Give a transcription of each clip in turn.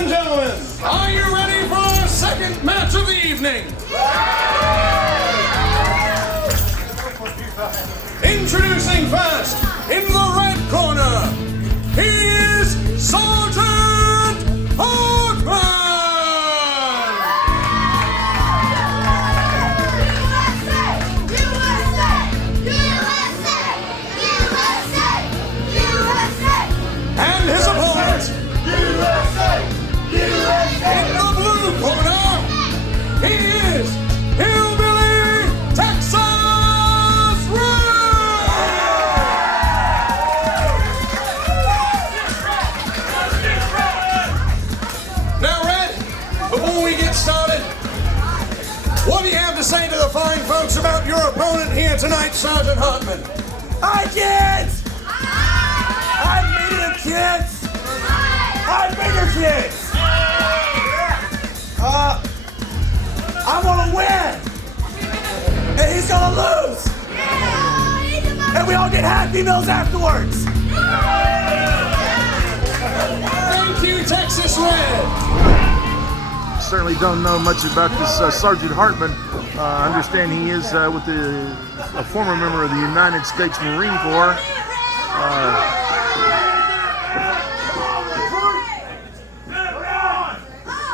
and gentlemen, are you ready for our second match of the evening? Introducing first, in the red corner, he is Sergeant Hartman! And his opponent, in the blue corner, he is Hillbilly, Texas Red! Now, Red, before we get started, what do you have to say to the fine folks about your opponent here tonight, Sergeant Hartman? Hi, kids! I'm meeting kids! I'm bigger kids! I want to win! And he's gonna lose! And we all get Happy Meals afterwards! Thank you, Texas Red! Certainly don't know much about this Sergeant Hartman. I understand he is with a former member of the United States Marine Corps.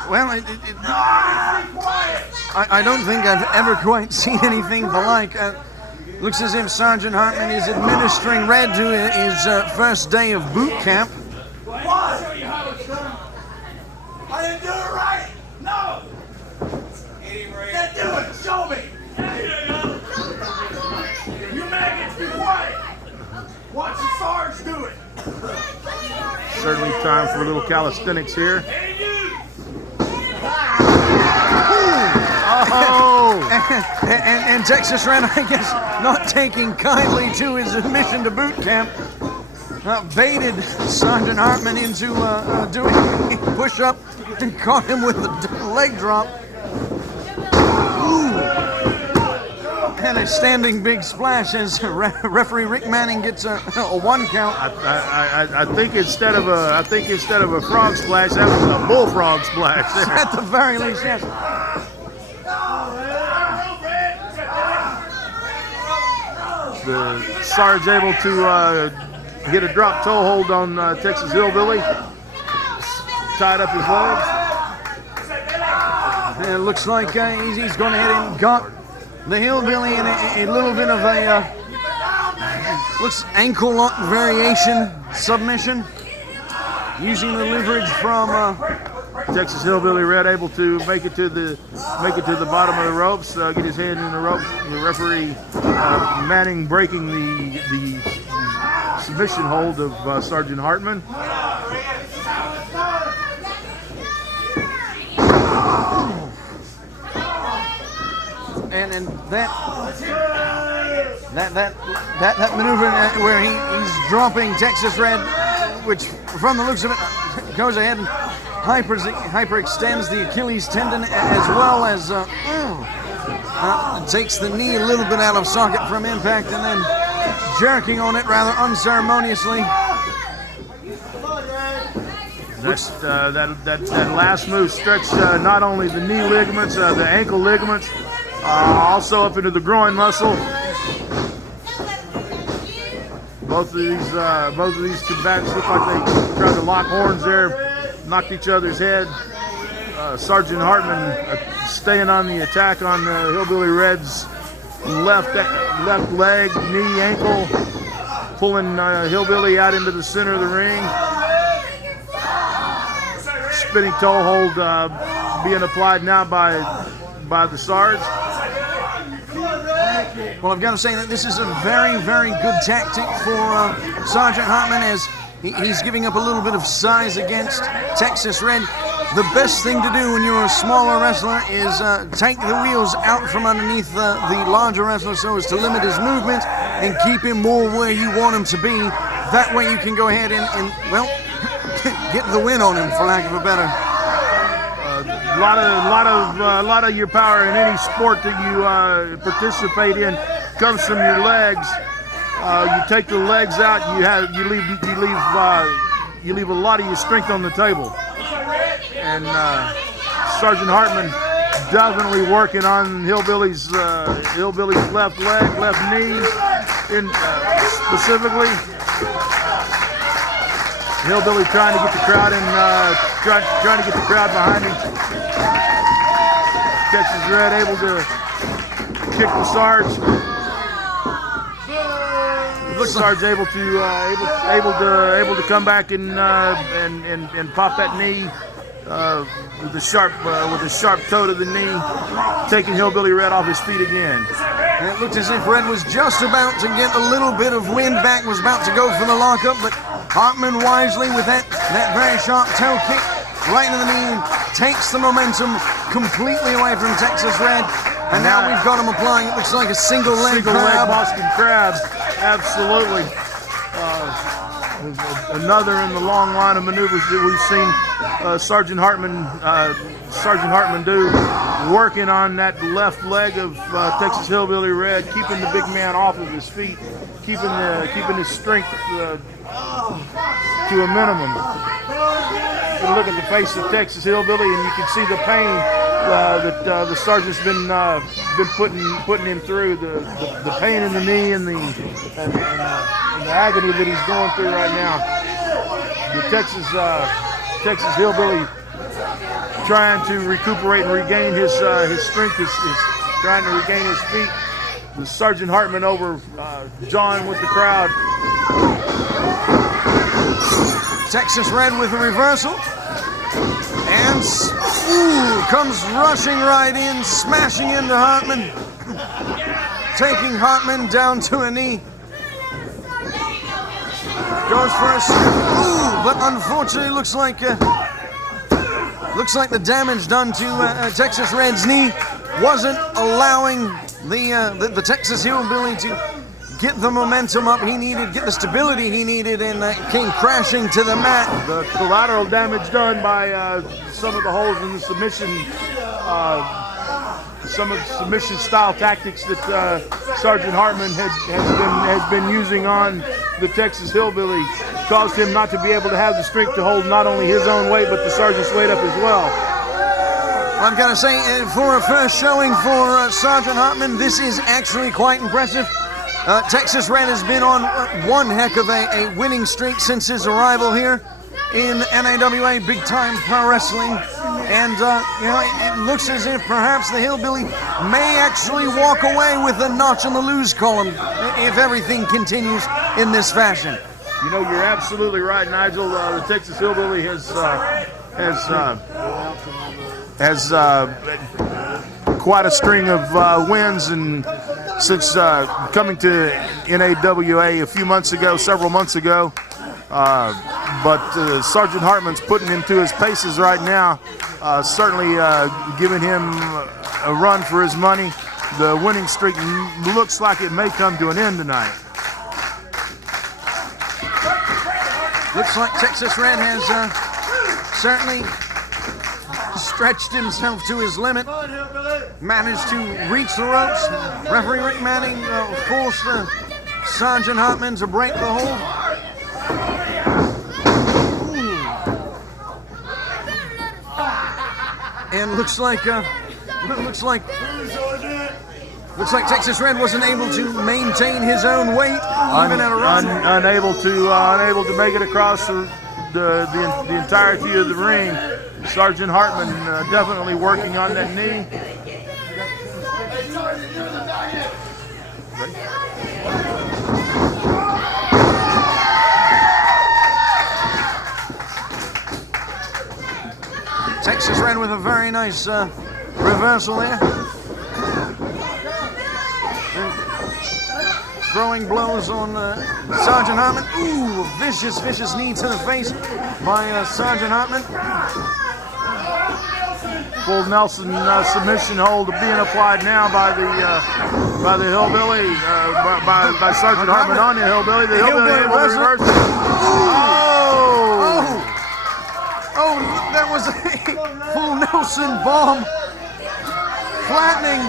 Well, I don't think I've ever quite seen anything the like. Looks as if Sergeant Hartman is administering Red to his first day of boot camp. What? I didn't do it right! No! Then do it! Show me! You maggots, be quiet! Watch the Sarge do it! Certainly time for a little calisthenics here. Oh! and Texas Red, I guess, not taking kindly to his admission to boot camp, baited Sergeant Hartman into doing a push-up and caught him with a leg drop. Ooh. And a standing big splash as referee Rick Manning gets a 1 count. I think instead of a frog splash, that was a bullfrog splash there. At the very least, yes. The Sarge able to get a drop toe hold on Texas Hillbilly. Tied up his legs. And it looks like he's gone ahead and got the Hillbilly in a little bit of a looks ankle lock variation submission, using the leverage from Texas Hillbilly Red able to make it to the bottom of the ropes, get his hand in the rope. The referee Manning breaking the submission hold of Sergeant Hartman. And that maneuver where he's dropping Texas Red, which from the looks of it goes ahead and hyperextends the Achilles tendon, as well as takes the knee a little bit out of socket from impact, and then jerking on it rather unceremoniously. That last move stretched not only the knee ligaments, the ankle ligaments, also up into the groin muscle. Both of these combatants look like they tried to lock horns there, knocked each other's head. Sergeant Hartman staying on the attack on Hillbilly Red's left leg, knee, ankle, pulling Hillbilly out into the center of the ring. Spinning toe hold being applied now by the Sarge. Well, I've got to say that this is a very, very good tactic for Sergeant Hartman, as he's giving up a little bit of size against Texas Red. The best thing to do when you're a smaller wrestler is take the wheels out from underneath the larger wrestler so as to limit his movement and keep him more where you want him to be. That way you can go ahead and well, get the win on him, for lack of a better. A lot of your power in any sport that you participate in comes from your legs. You take the legs out, you leave a lot of your strength on the table. and Sergeant Hartman definitely working on Hillbilly's left leg, left knee, specifically. Hillbilly trying to get the crowd trying to get the crowd behind him. Texas Red able to kick the Sarge. Sarge able to come back and pop that knee with a sharp toe to the knee, taking Hillbilly Red off his feet again. And it looked as if Red was just about to get a little bit of wind back, was about to go for the lockup, but Hartman wisely with that very sharp toe kick right into the knee takes the momentum completely away from Texas Red. And now we've got him applying, it looks like a single leg Boston crab. Absolutely. Another in the long line of maneuvers that we've seen Sergeant Hartman do, working on that left leg of Texas Hillbilly Red, keeping the big man off of his feet, keeping his strength to a minimum. You can look at the face of Texas Hillbilly, and you can see the pain that the sergeant's been putting him through, the pain in the knee and the agony that he's going through right now. The Texas Hillbilly trying to recuperate and regain his strength, is trying to regain his feet. The Sergeant Hartman over John with the crowd. Texas Red with a reversal. And comes rushing right in, smashing into Hartman. Taking Hartman down to a knee. Goes for a but unfortunately looks like the damage done to Texas Red's knee wasn't allowing the Texas Hillbilly to get the momentum up he needed, get the stability he needed, and came crashing to the mat. The collateral damage done by some of the holes in the submission, some of the submission style tactics that Sergeant Hartman has been using on the Texas Hillbilly, caused him not to be able to have the strength to hold not only his own weight but the sergeant's weight up as well. I've got to say, for a first showing for Sergeant Hartman, this is actually quite impressive. Texas Red has been on one heck of a winning streak since his arrival here in NAWA, big time pro wrestling, and it looks as if perhaps the Hillbilly may actually walk away with a notch on the lose column if everything continues in this fashion. You know, you're absolutely right, Nigel. The Texas Hillbilly has quite a string of wins, and since coming to NAWA several months ago. But Sergeant Hartman's putting him to his paces right now, certainly giving him a run for his money. The winning streak looks like it may come to an end tonight. Looks like Texas Red has certainly stretched himself to his limit, managed to reach the ropes. Referee Rick Manning forced Sergeant Hartman to break the hold. And looks like Texas Red wasn't able to maintain his own weight even at a run. Unable to make it across the entirety of the ring. Sergeant Hartman definitely working on that knee. Texas Red with a very nice reversal there. Throwing blows on Sergeant Hartman. Ooh, a vicious knee to the face by Sergeant Hartman. Full Nelson submission hold being applied now by the Hillbilly, by Sergeant Hartman on the Hillbilly. The Hillbilly reverse. Oh, that was a full Nelson bomb. Flattening,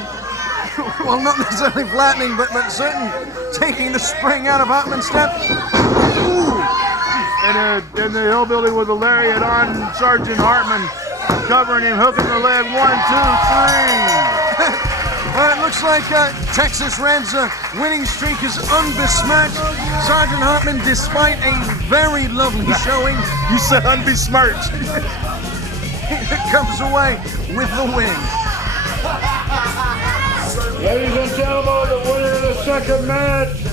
well, not necessarily flattening, but certainly taking the spring out of Hartman's step. Ooh. And the Hillbilly with a lariat on Sergeant Hartman. covering him, hooking the leg. 1, 2, 3. Well, it looks like Texas Red's winning streak is unbesmirched. Sergeant Hartman, despite a very lovely showing, You said unbesmirched. comes away with the win. Ladies and gentlemen, the winner of the second match